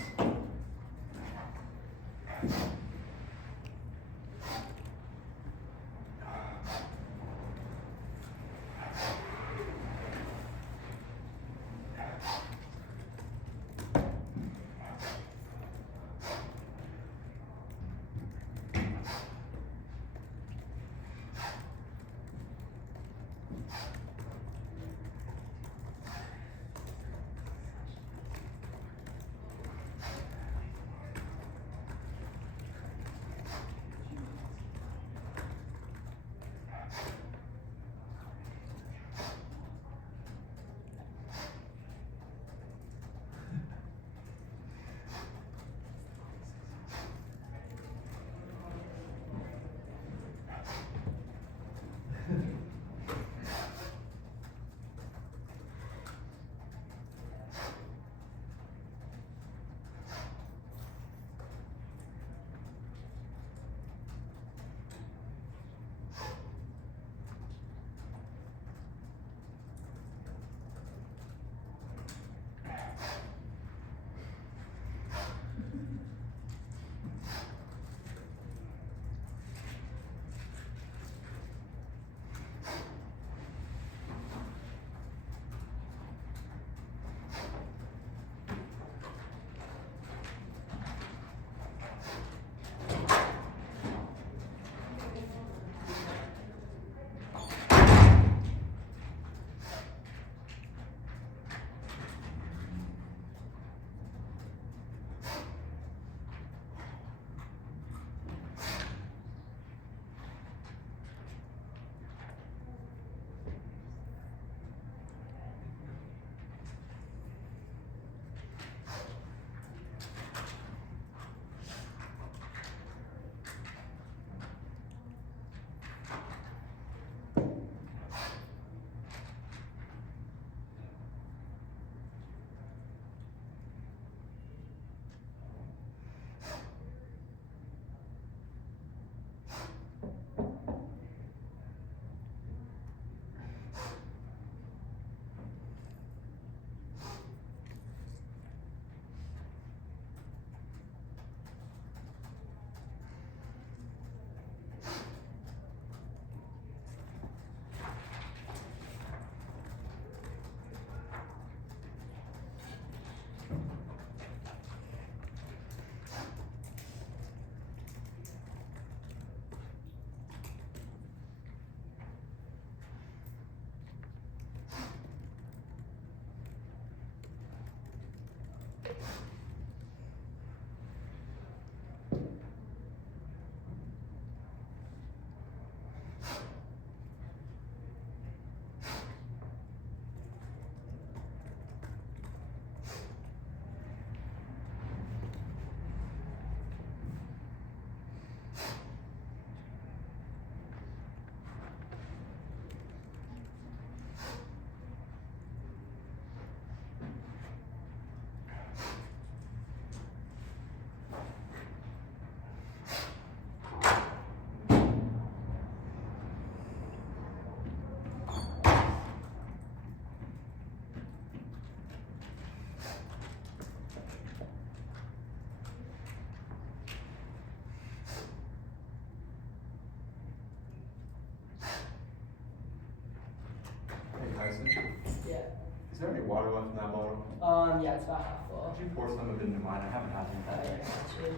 don't you pour some of it into mine? I haven't had I it. got you.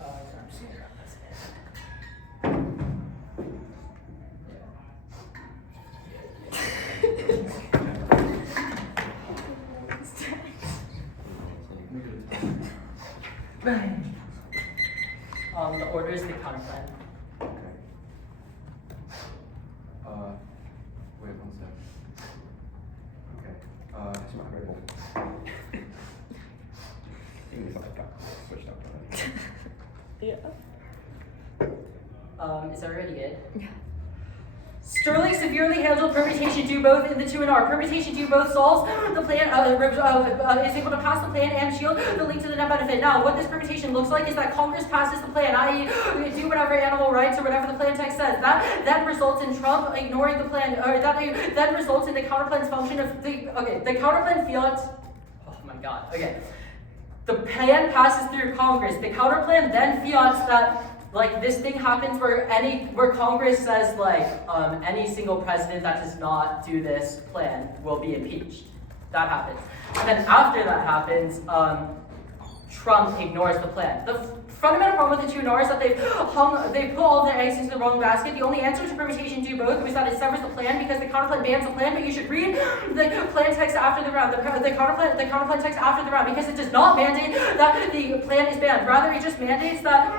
I'm just gonna grab this in. The order is the counterplan. Okay. Wait one sec. Okay. Switched up. Is everybody good? Yeah. Sterling severely handled permutation do both in the 2 and R. Permutation do both solves the plan, is able to pass the plan and shield the link to the net benefit. Now, what this permutation looks like is that Congress passes the plan, i.e. do whatever animal rights or whatever the plan text says. That then results in Trump ignoring the plan, or that then results in the counterplan's function of the counterplan fiat. Oh my god, okay. The plan passes through Congress. The counterplan then fiats that like this thing happens where Congress says like any single president that does not do this plan will be impeached. That happens. And then after that happens, Trump ignores the plan. The fundamental problem with the 2 and R is that they put all their eggs into the wrong basket. The only answer to permutation do both was that it severs the plan because the counterplan bans the plan, but you should read the plan text after the round, the counterplan text after the round, because it does not mandate that the plan is banned. Rather, it just mandates that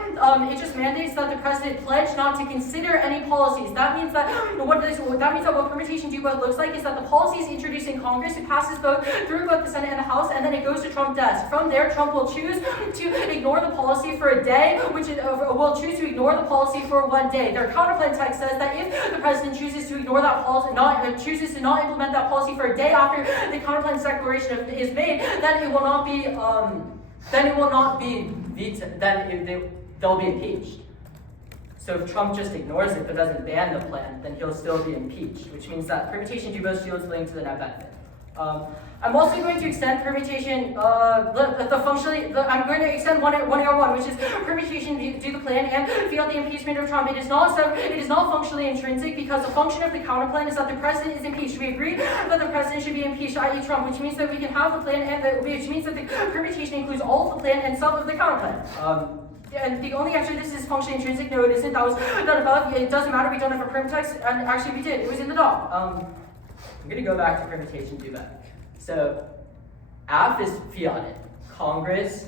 the president pledge not to consider any policies. That means that what permutation do both looks like is that the policy is introduced in Congress, it passes through both the Senate and the House, and then it goes to Trump's desk. From there, Trump will choose to ignore the policy for a day, will choose to ignore the policy for 1 day. Their counterplan text says that if the president chooses to ignore that policy, chooses to not implement that policy for a day after the counterplan's declaration is made, then it will not be vetoed. They'll be impeached. So if Trump just ignores it but doesn't ban the plan, then he'll still be impeached, which means that permutation do both shields linked to the net benefit. I'm also going to extend permutation, I'm going to extend 1AR1, which is permutation do the plan and fiat the impeachment of Trump. It is not functionally intrinsic because the function of the counterplan is that the president is impeached. We agree that the president should be impeached, i.e. Trump, which means that we can have the plan which means that the permutation includes all of the plan and some of the counterplan. And the only actually this is functionally intrinsic. No, it isn't. That was done above. It doesn't matter. We done it for perm text, and actually we did. It was in the doc. I'm gonna go back to permutation do back. So, AF is fiated. Congress,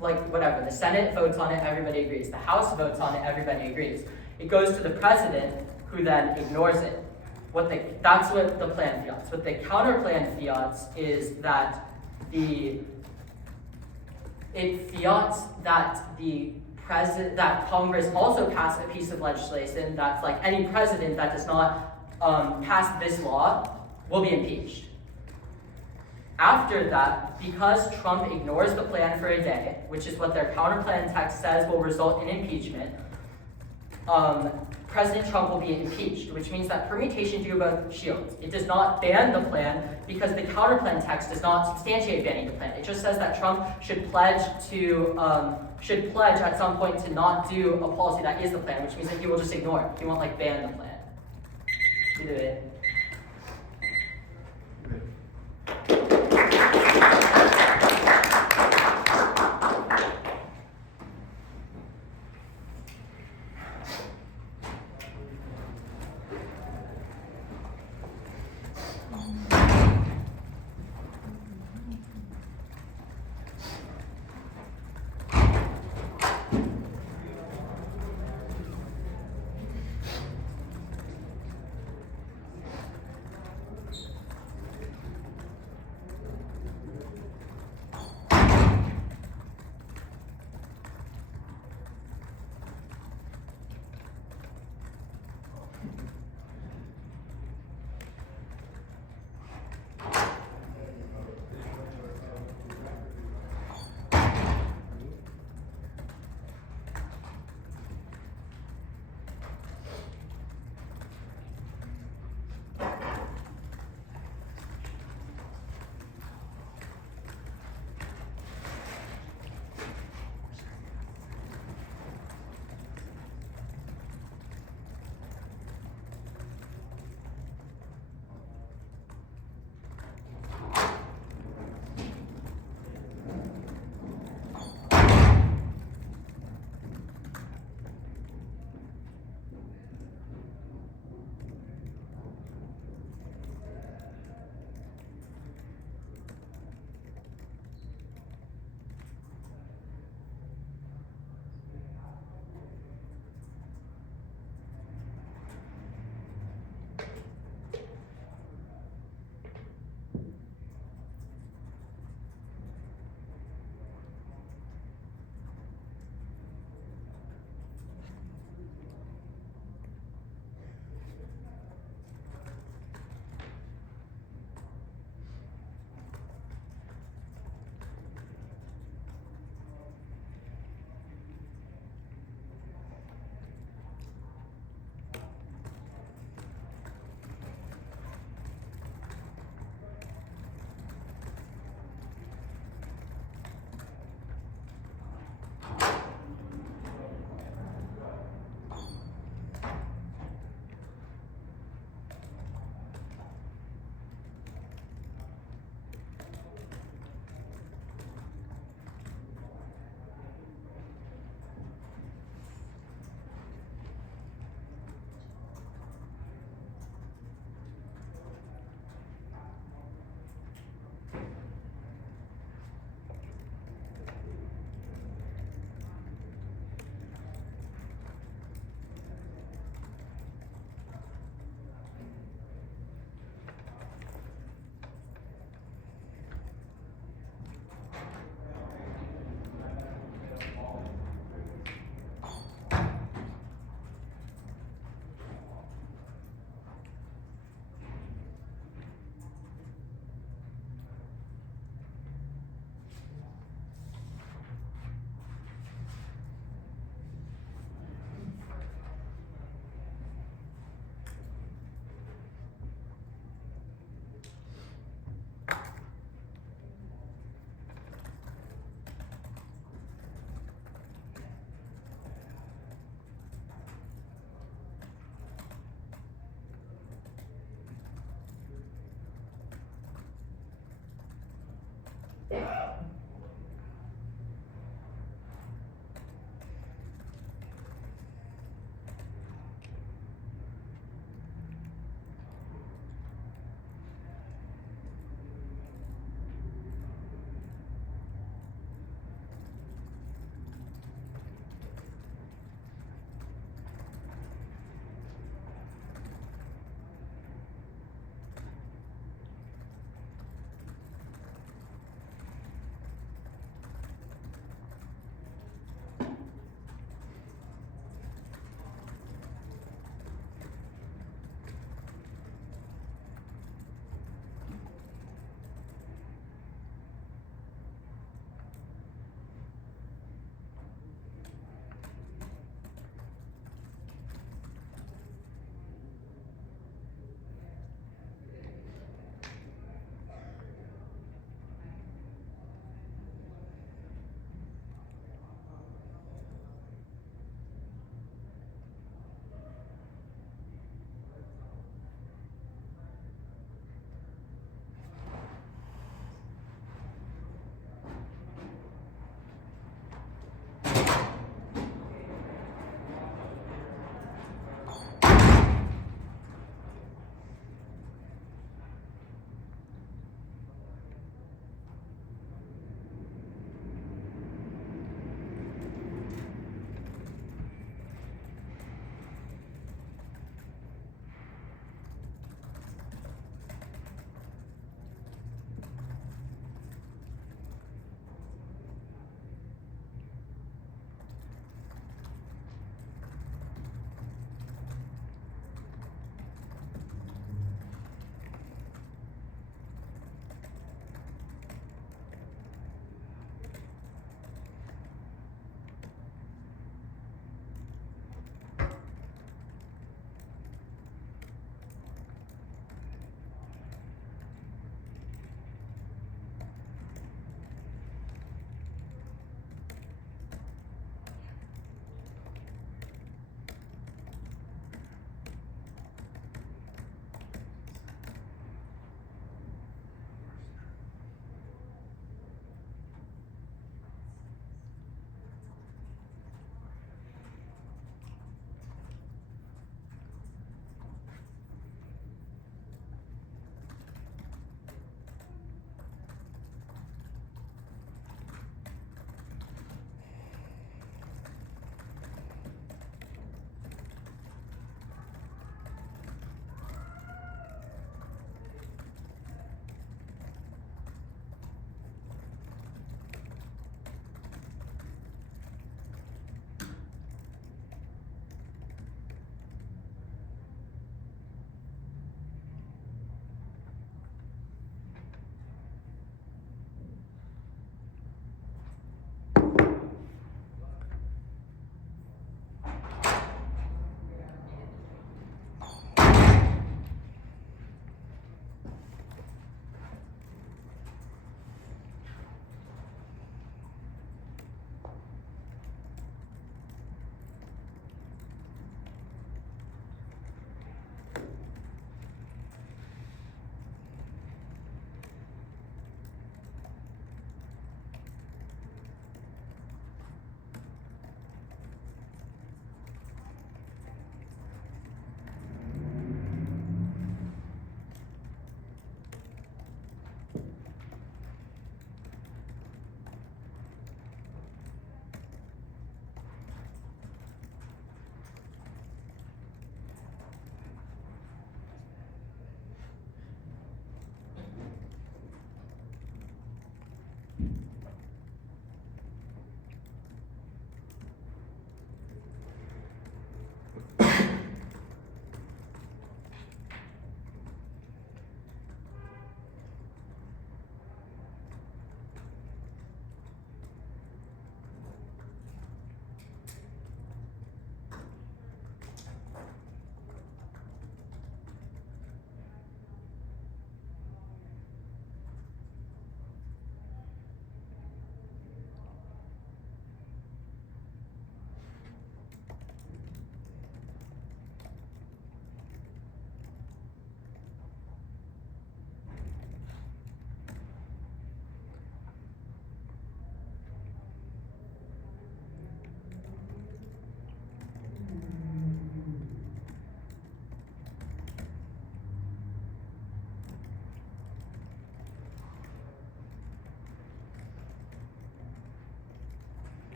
like whatever, the Senate votes on it, everybody agrees. The House votes on it, everybody agrees. It goes to the president, who then ignores it. That's what the plan fiats. What the counterplan fiats is that it fiats that Congress also pass a piece of legislation that's like any president that does not pass this law will be impeached. After that, because Trump ignores the plan for a day, which is what their counterplan text says will result in impeachment, President Trump will be impeached, which means that permutation do both shields. It does not ban the plan because the counterplan text does not substantiate banning the plan. It just says that Trump should pledge at some point to not do a policy that is the plan, which means that he will just ignore it. He won't like ban the plan. Either way.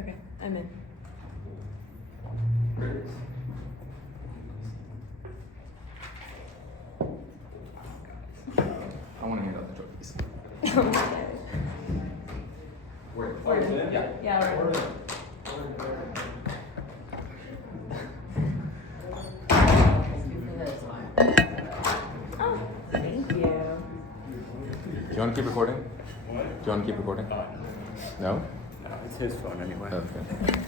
Okay, I'm in. I want to hand out the trophies. Where? Oh, you're in? Yeah. Yeah, we're in. Thank you for this one. Oh, thank you. Do you want to keep recording? What? Do you want to keep recording? No. It's his phone anyway. Okay.